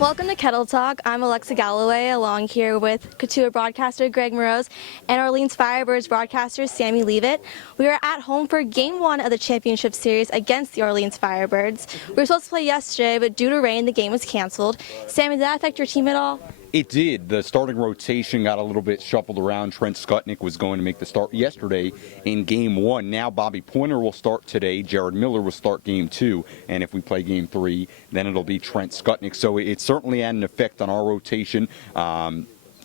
Welcome to Kettle Talk. I'm Alexa Galloway, along here with Cotuit broadcaster Greg Morose and Orleans Firebirds broadcaster Sammy Levitt. We are at home for Game 1 of the championship series against the Orleans Firebirds. We were supposed to play yesterday, but due to rain, the game was canceled. Sammy, did that affect your team at all? It did. The starting rotation got a little bit shuffled around. Trent Skutnik was going to make the start yesterday in Game 1. Now Bobby Pointer will start today. Jared Miller will start Game 2. And if we play Game 3, then it'll be Trent Skutnik. So it certainly had an effect on our rotation.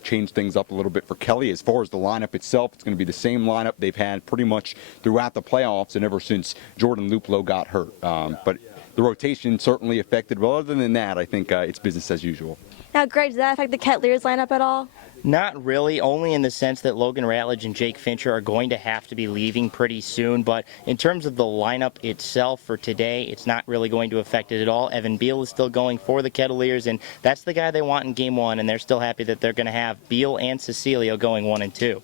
Change things up a little bit for Kelly. As far as the lineup itself, it's going to be the same lineup they've had pretty much throughout the playoffs and ever since Jordan Luplow got hurt. But the rotation certainly affected. But other than that, I think it's business as usual. Now, Greg, did that affect the Kettleers lineup at all? Not really, only in the sense that Logan Ratledge and Jake Fincher are going to have to be leaving pretty soon. But in terms of the lineup itself for today, it's not really going to affect it at all. Evan Beal is still going for the Kettleers, and that's the guy they want in Game 1, and they're still happy that they're going to have Beal and Cecilio going 1 and 2.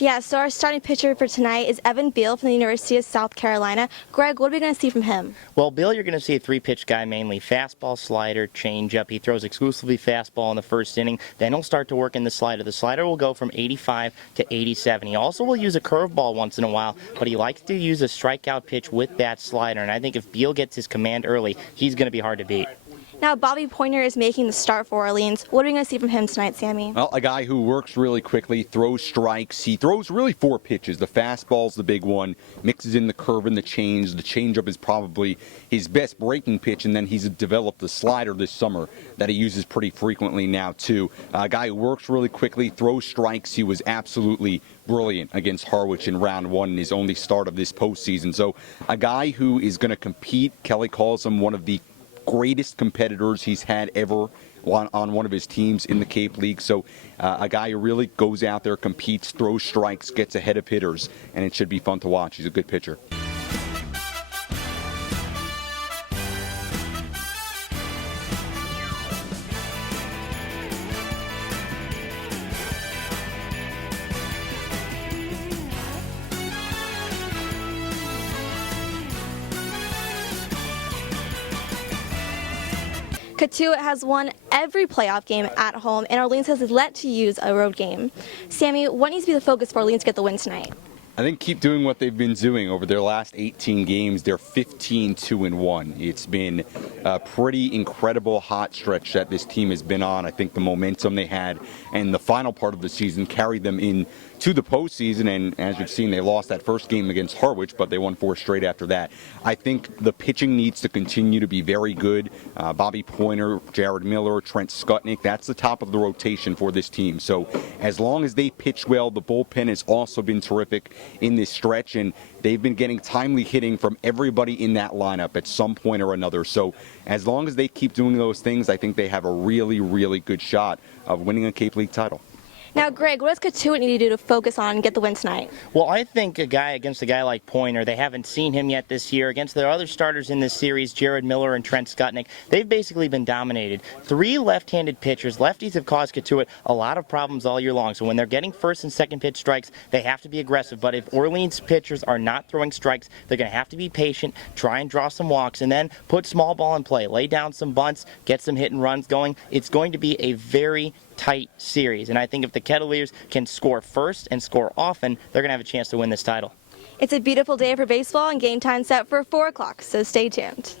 Yeah, so our starting pitcher for tonight is Evan Beal from the University of South Carolina. Greg, what are we going to see from him? Well, Beal, you're going to see a three-pitch guy, mainly fastball, slider, changeup. He throws exclusively fastball in the first inning. Then he'll start to work in the slider. The slider will go from 85 to 87. He also will use a curveball once in a while, but he likes to use a strikeout pitch with that slider. And I think if Beal gets his command early, he's going to be hard to beat. Now, Bobby Pointer is making the start for Orleans. What are we going to see from him tonight, Sammy? Well, a guy who works really quickly, throws strikes. He throws really 4 pitches. The fastball's the big one, mixes in the curve and the change. The changeup is probably his best breaking pitch, and then he's developed the slider this summer that he uses pretty frequently now, too. A guy who works really quickly, throws strikes. He was absolutely brilliant against Harwich in round 1 in his only start of this postseason. So a guy who is going to compete. Kelly calls him one of the greatest competitors he's had ever on one of his teams in the Cape League. So a guy who really goes out there, competes, throws strikes, gets ahead of hitters, and it should be fun to watch. He's a good pitcher. Cotuit has won every playoff game at home, and Orleans has yet to use a road game. Sammy, what needs to be the focus for Orleans to get the win tonight? I think keep doing what they've been doing over their last 18 games. They're 15-2-1. It's been a pretty incredible hot stretch that this team has been on. I think the momentum they had and the final part of the season carried them in to the postseason, and as you've seen, they lost that first game against Harwich, but they won 4 straight after that. I think the pitching needs to continue to be very good. Bobby Pointer, Jared Miller, Trent Skutnik, that's the top of the rotation for this team. So as long as they pitch well, the bullpen has also been terrific in this stretch, and they've been getting timely hitting from everybody in that lineup at some point or another. So as long as they keep doing those things, I think they have a really, really good shot of winning a Cape League title. Now, Greg, what does Cotuit need to do to focus on and get the win tonight? Well, I think against a guy like Pointer, they haven't seen him yet this year. Against their other starters in this series, Jared Miller and Trent Skutnik, they've basically been dominated. 3 left-handed pitchers. Lefties have caused Cotuit a lot of problems all year long. So when they're getting first and second pitch strikes, they have to be aggressive. But if Orleans pitchers are not throwing strikes, they're going to have to be patient, try and draw some walks, and then put small ball in play. Lay down some bunts, get some hit and runs going. It's going to be a very tight series, and I think if the Kettleers can score first and score often, they're going to have a chance to win this title. It's a beautiful day for baseball, and game time set for 4 o'clock, so stay tuned.